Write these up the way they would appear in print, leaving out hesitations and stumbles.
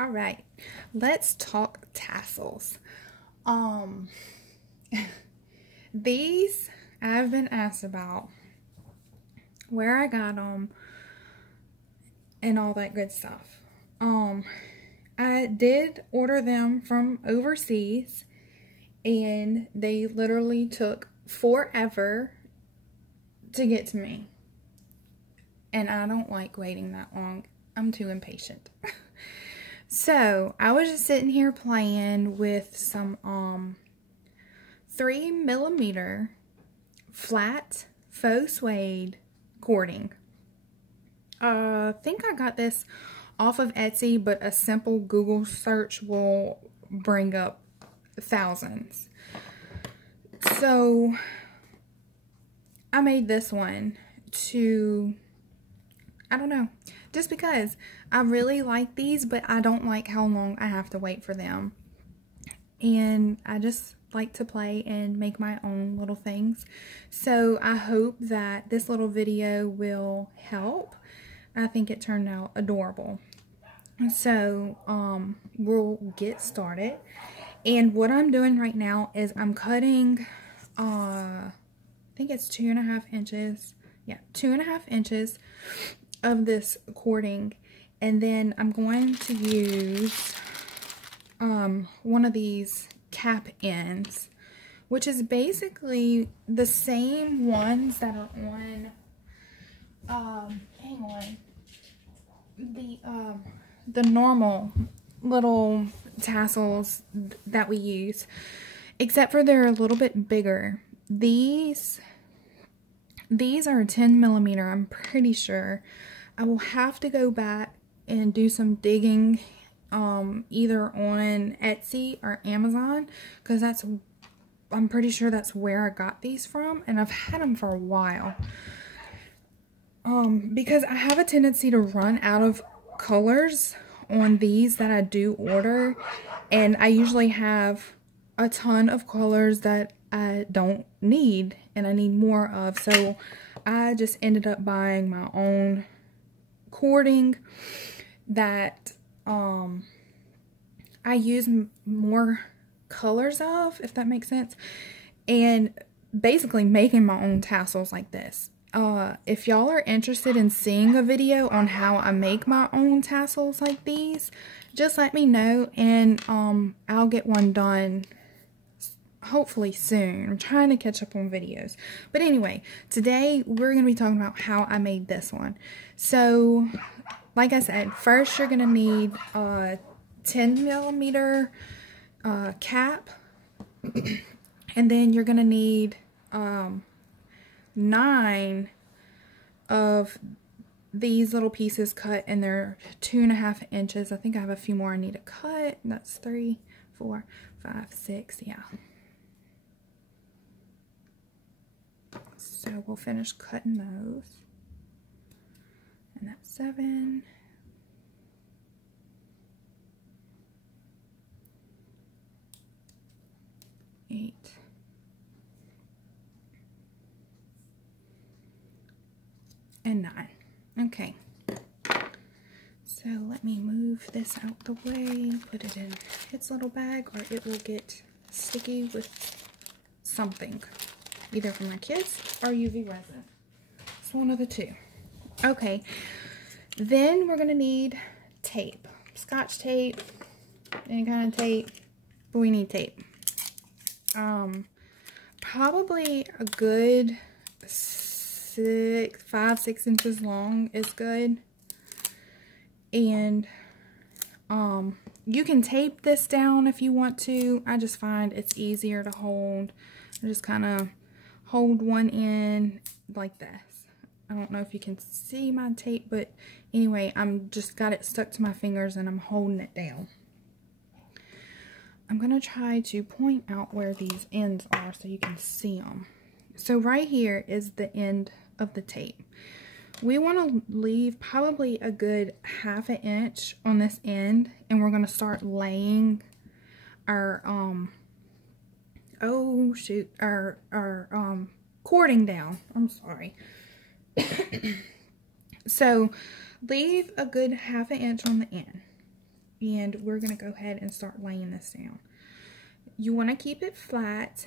All right, let's talk tassels. These I've been asked about, where I got them, and all that good stuff. I did order them from overseas, and they literally took forever to get to me. And I don't like waiting that long. I'm too impatient. So, I was just sitting here playing with some 3mm flat faux suede cording. I think I got this off of Etsy, but a simple Google search will bring up thousands. So, I made this one to, I don't know, just because I really like these, but I don't like how long I have to wait for them. And I just like to play and make my own little things. So I hope that this little video will help. I think it turned out adorable. So we'll get started. And what I'm doing right now is I'm cutting, I think it's 2.5 inches. Yeah, 2.5 inches of this cording, and then I'm going to use one of these cap ends, which is basically the same ones that are on hang on, the normal little tassels that we use, except for they're a little bit bigger. These are 10mm, I'm pretty sure. I will have to go back and do some digging either on Etsy or Amazon, because I'm pretty sure that's where I got these from, and I've had them for a while. Because I have a tendency to run out of colors on these that I do order, and I usually have a ton of colors that I don't need and I need more of, so I just ended up buying my own cording that I use more colors of, if that makes sense, and basically making my own tassels like this. If y'all are interested in seeing a video on how I make my own tassels like these, just let me know, and I'll get one done hopefully soon. I'm trying to catch up on videos. But anyway, today we're going to be talking about how I made this one. So, like I said, first you're going to need a 10mm cap. And then you're going to need 9 of these little pieces cut, and they're 2.5 inches. I think I have a few more I need to cut. That's 3, 4, 5, 6, yeah. So we'll finish cutting those. And that's 7. 8. And 9. Okay. So let me move this out the way, put it in its little bag, or it will get sticky with something. Either from my kids or UV resin. It's one of the two. Okay. Then we're going to need tape. Scotch tape. Any kind of tape. But we need tape. Probably a good 5-6 inches long is good. And you can tape this down if you want to. I just find it's easier to hold. I just kind of hold one in like this. I don't know if you can see my tape, but anyway, I'm just got it stuck to my fingers and I'm holding it down. I'm going to try to point out where these ends are so you can see them. So right here is the end of the tape. We want to leave probably a good 1/2 inch on this end, and we're going to start laying our our cording down. I'm sorry. So leave a good 1/2 inch on the end. and we're going to go ahead and start laying this down. You want to keep it flat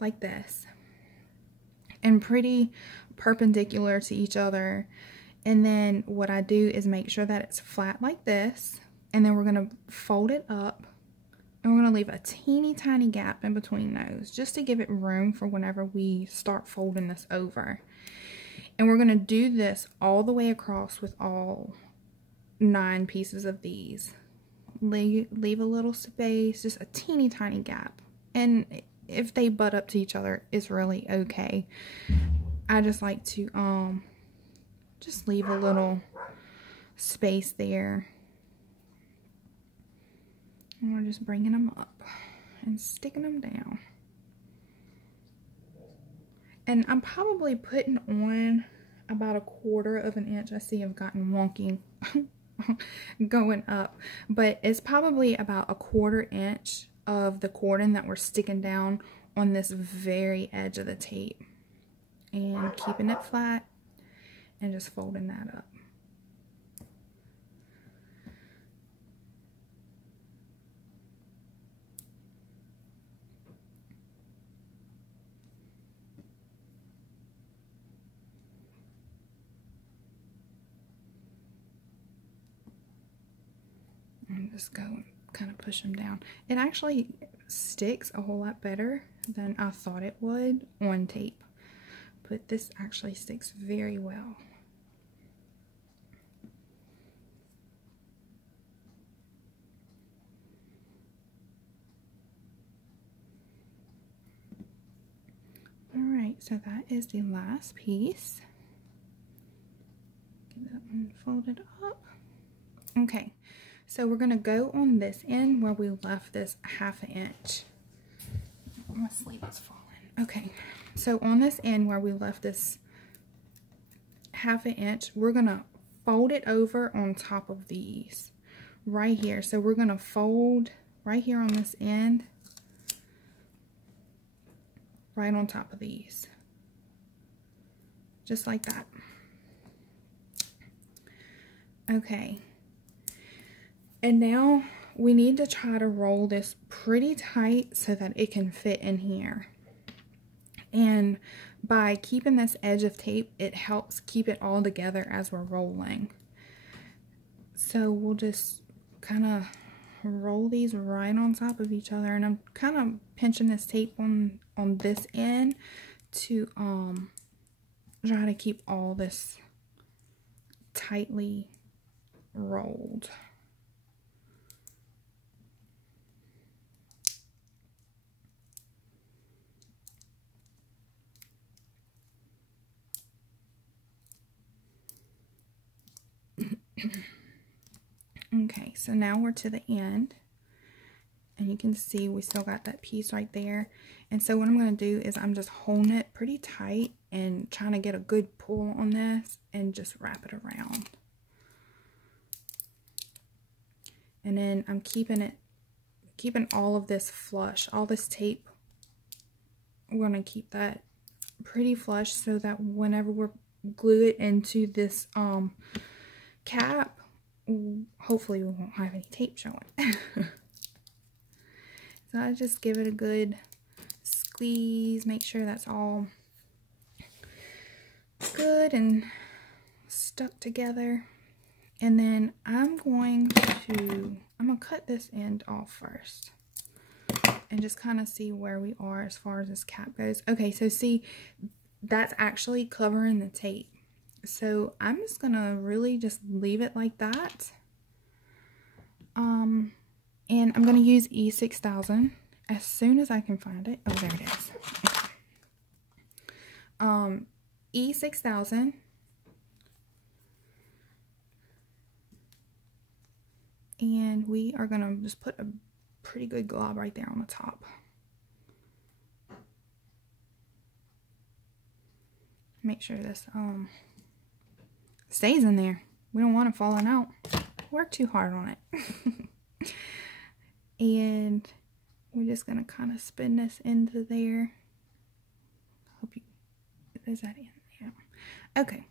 like this and pretty perpendicular to each other. And then what I do is make sure that it's flat like this, and then we're going to fold it up, and we're going to leave a teeny tiny gap in between those just to give it room for whenever we start folding this over. And we're going to do this all the way across with all 9 pieces of these. Leave a little space, just a teeny tiny gap, and if they butt up to each other, it's really okay. I just like to just leave a little space there, and we're just bringing them up and sticking them down. And I'm probably putting on about 1/4 of an inch. I see I've gotten wonky going up, but it's probably about 1/4 inch of the cordon that we're sticking down on this very edge of the tape, and keeping it flat and just folding that up. And just go and kind of push them down. It actually sticks a whole lot better than I thought it would on tape, but this actually sticks very well. Alright, so that is the last piece. Get that one folded up. Okay, so we're going to go on this end where we left this 1/2 inch. My sleeve is falling. Okay, so on this end where we left this 1/2 inch, we're going to fold it over on top of these right here. So we're going to fold right here on this end, right on top of these, just like that. Okay, and now we need to try to roll this pretty tight so that it can fit in here. And by keeping this edge of tape, it helps keep it all together as we're rolling. So we'll just kind of roll these right on top of each other, and I'm kind of pinching this tape on this end to try to keep all this tightly rolled. Okay, so now we're to the end, and you can see we still got that piece right there. And so what I'm going to do is I'm just holding it pretty tight and trying to get a good pull on this and just wrap it around. And then I'm keeping all of this flush, all this tape. We're going to keep that pretty flush so that whenever we're glue it into this cap, hopefully we won't have any tape showing. So I just give it a good squeeze, make sure that's all good and stuck together. And then I'm gonna cut this end off first and just kind of see where we are as far as this cap goes. Okay, so see, that's actually covering the tape. So I'm just gonna really just leave it like that. And I'm gonna use E6000 as soon as I can find it. Oh, there it is. Okay. E6000. And we are gonna just put a pretty good glob right there on the top. Make sure this stays in there. We don't want it falling out. Work too hard on it. And we're just gonna kind of spin this into there. Hope you, is that in? Yeah. Okay.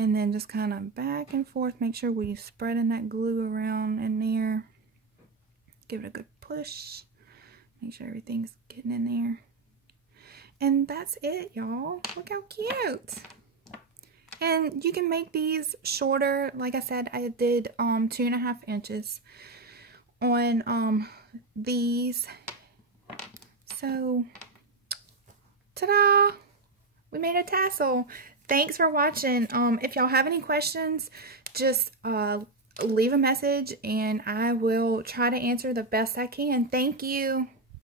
And then just kind of back and forth. Make sure we're spreading that glue around in there. Give it a good push. Make sure everything's getting in there. And that's it, y'all. Look how cute. And you can make these shorter. Like I said, I did 2.5 inches on these. So, ta-da! We made a tassel. Thanks for watching. If y'all have any questions, just leave a message and I will try to answer the best I can. Thank you.